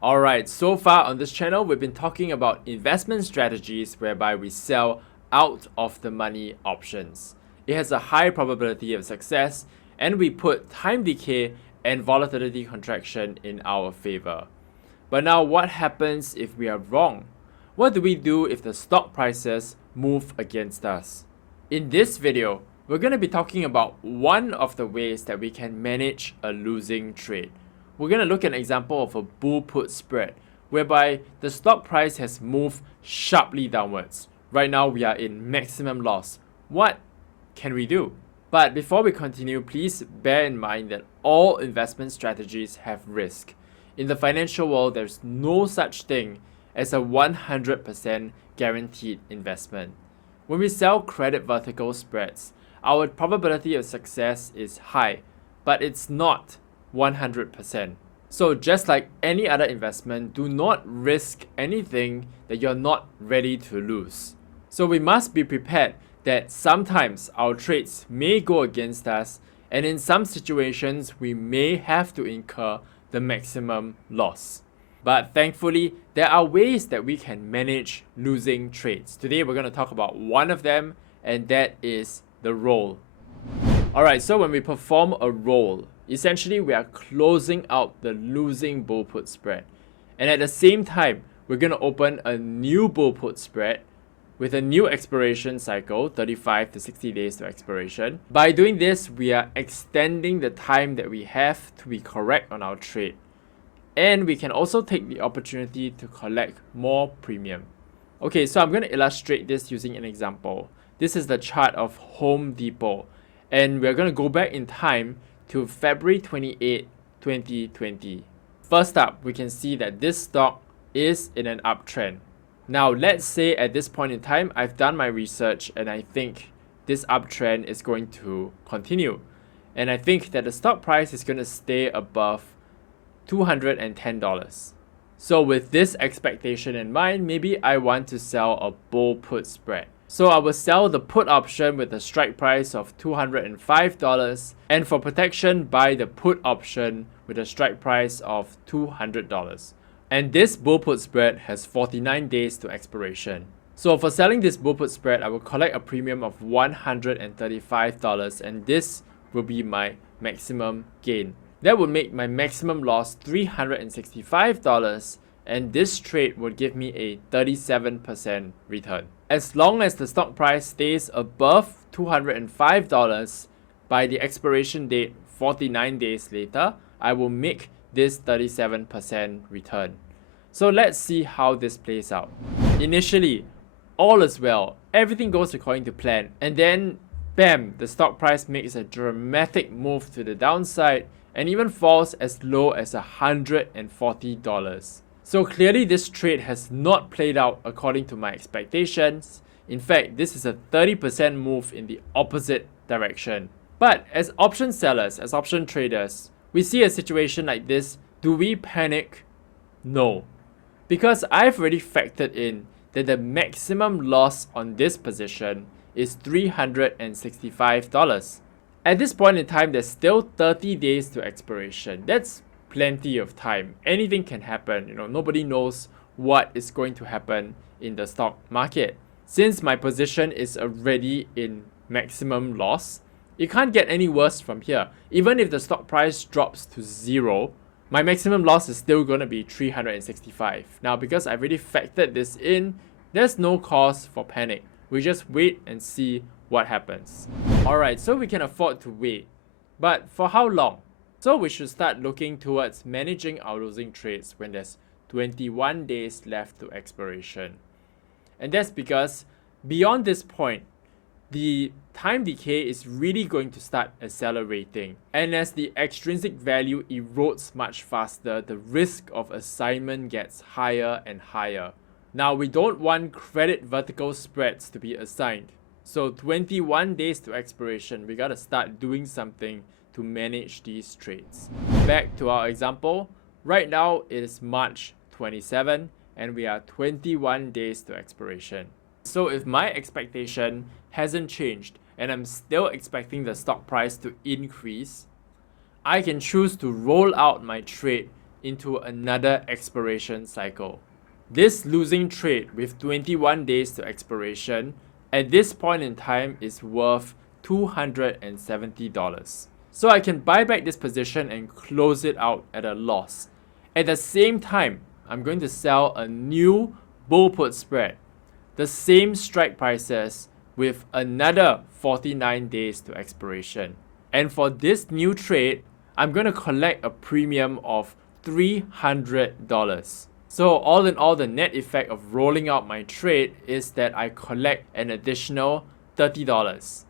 Alright, so far on this channel, we've been talking about investment strategies whereby we sell out of the money options. It has a high probability of success, and we put time decay and volatility contraction in our favor. But now, what happens if we are wrong? What do we do if the stock prices move against us? In this video, we're going to be talking about one of the ways that we can manage a losing trade. We're going to look at an example of a bull put spread whereby the stock price has moved sharply downwards. Right now we are in maximum loss. What can we do? But before we continue, please bear in mind that all investment strategies have risk. In the financial world, there's no such thing as a 100% guaranteed investment. When we sell credit vertical spreads, our probability of success is high, but it's not 100%. So just like any other investment, do not risk anything that you're not ready to lose. So we must be prepared that sometimes our trades may go against us, and in some situations we may have to incur the maximum loss. But thankfully, there are ways that we can manage losing trades. Today we're going to talk about one of them, and that is the roll. Alright, so when we perform a roll, essentially we are closing out the losing bull put spread. And at the same time, we're going to open a new bull put spread with a new expiration cycle, 35 to 60 days to expiration. By doing this, we are extending the time that we have to be correct on our trade. And we can also take the opportunity to collect more premium. Okay, so I'm going to illustrate this using an example. This is the chart of Home Depot. And we're going to go back in time to February 28, 2020. First up, we can see that this stock is in an uptrend. Now, let's say at this point in time, I've done my research and I think this uptrend is going to continue. And I think that the stock price is going to stay above $210. So with this expectation in mind, maybe I want to sell a bull put spread. So I will sell the put option with a strike price of $205, and for protection, buy the put option with a strike price of $200. And this bull put spread has 49 days to expiration. So for selling this bull put spread, I will collect a premium of $135, and this will be my maximum gain. That would make my maximum loss $365, and this trade would give me a 37% return. As long as the stock price stays above $205 by the expiration date 49 days later, I will make this 37% return. So let's see how this plays out. Initially, all is well, everything goes according to plan, and then bam, the stock price makes a dramatic move to the downside and even falls as low as $140. So clearly this trade has not played out according to my expectations. In fact, this is a 30% move in the opposite direction. But as option sellers, as option traders, we see a situation like this. Do we panic? No. Because I've already factored in that the maximum loss on this position is $365. At this point in time, there's still 30 days to expiration. That's plenty of time. Anything can happen. Nobody knows what is going to happen in the stock market. Since my position is already in maximum loss, it can't get any worse from here. Even if the stock price drops to zero, my maximum loss is still going to be $365. Now, because I've already factored this in, there's no cause for panic. We just wait and see what happens. Alright, so we can afford to wait. But for how long? So we should start looking towards managing our losing trades when there's 21 days left to expiration. And that's because beyond this point, the time decay is really going to start accelerating. And as the extrinsic value erodes much faster, the risk of assignment gets higher and higher. Now, we don't want credit vertical spreads to be assigned. So 21 days to expiration, we gotta start doing something to manage these trades. Back to our example, right now it is March 27 and we are 21 days to expiration. So if my expectation hasn't changed and I'm still expecting the stock price to increase, I can choose to roll out my trade into another expiration cycle. This losing trade with 21 days to expiration at this point in time is worth $270. So I can buy back this position and close it out at a loss. At the same time, I'm going to sell a new bull put spread, the same strike prices with another 49 days to expiration. And for this new trade, I'm going to collect a premium of $300. So all in all, the net effect of rolling out my trade is that I collect an additional $30.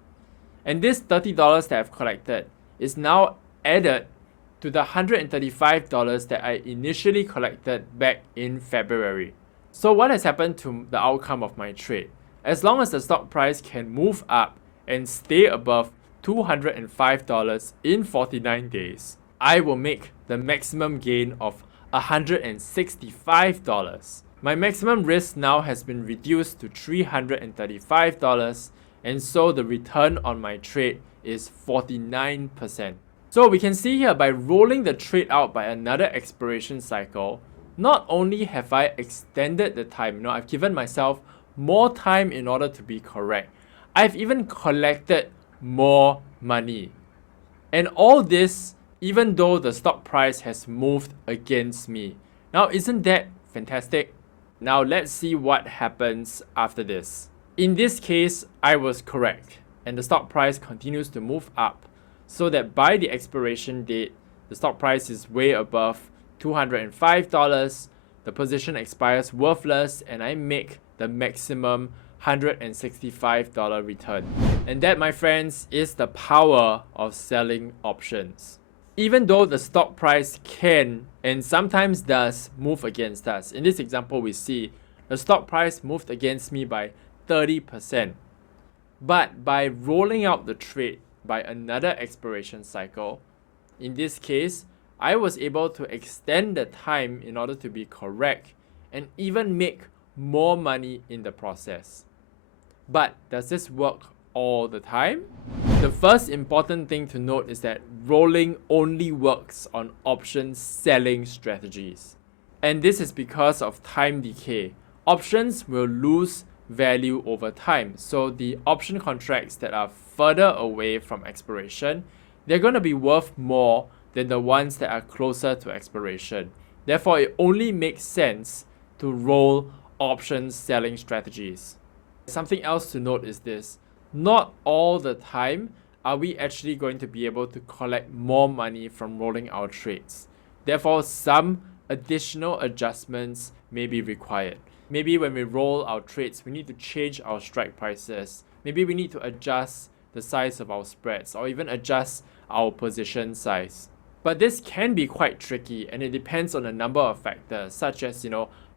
And this $30 that I've collected is now added to the $135 that I initially collected back in February. So what has happened to the outcome of my trade? As long as the stock price can move up and stay above $205 in 49 days, I will make the maximum gain of $165. My maximum risk now has been reduced to $335, and so the return on my trade is 49%. So we can see here, by rolling the trade out by another expiration cycle, not only have I extended the time, I've given myself more time in order to be correct, I've even collected more money. And all this even though the stock price has moved against me. Now, isn't that fantastic? Now let's see what happens after this. In this case, I was correct, and the stock price continues to move up, so that by the expiration date, the stock price is way above $205, the position expires worthless, and I make the maximum $165 return. And that, my friends, is the power of selling options. Even though the stock price can and sometimes does move against us, in this example we see the stock price moved against me by 30%. But by rolling out the trade by another expiration cycle, in this case, I was able to extend the time in order to be correct and even make more money in the process. But does this work all the time? The first important thing to note is that rolling only works on option selling strategies. And this is because of time decay. Options will lose value over time. So the option contracts that are further away from expiration, they're going to be worth more than the ones that are closer to expiration. Therefore, it only makes sense to roll option selling strategies. Something else to note is this: not all the time are we actually going to be able to collect more money from rolling our trades. Therefore, some additional adjustments may be required. Maybe when we roll our trades, we need to change our strike prices. Maybe we need to adjust the size of our spreads, or even adjust our position size. But this can be quite tricky, and it depends on a number of factors, such as,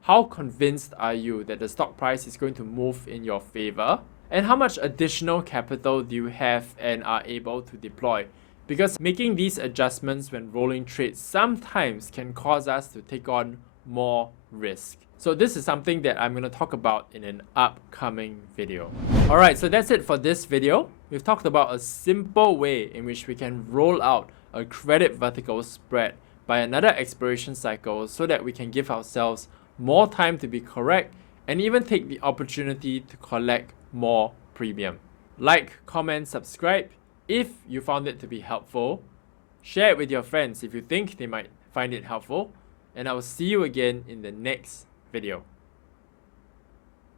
how convinced are you that the stock price is going to move in your favor? And how much additional capital do you have and are able to deploy? Because making these adjustments when rolling trades sometimes can cause us to take on more risk. So this is something that I'm going to talk about in an upcoming video. Alright, so that's it for this video. We've talked about a simple way in which we can roll out a credit vertical spread by another expiration cycle so that we can give ourselves more time to be correct and even take the opportunity to collect more premium. Like, comment, subscribe if you found it to be helpful. Share it with your friends if you think they might find it helpful. And I will see you again in the next video.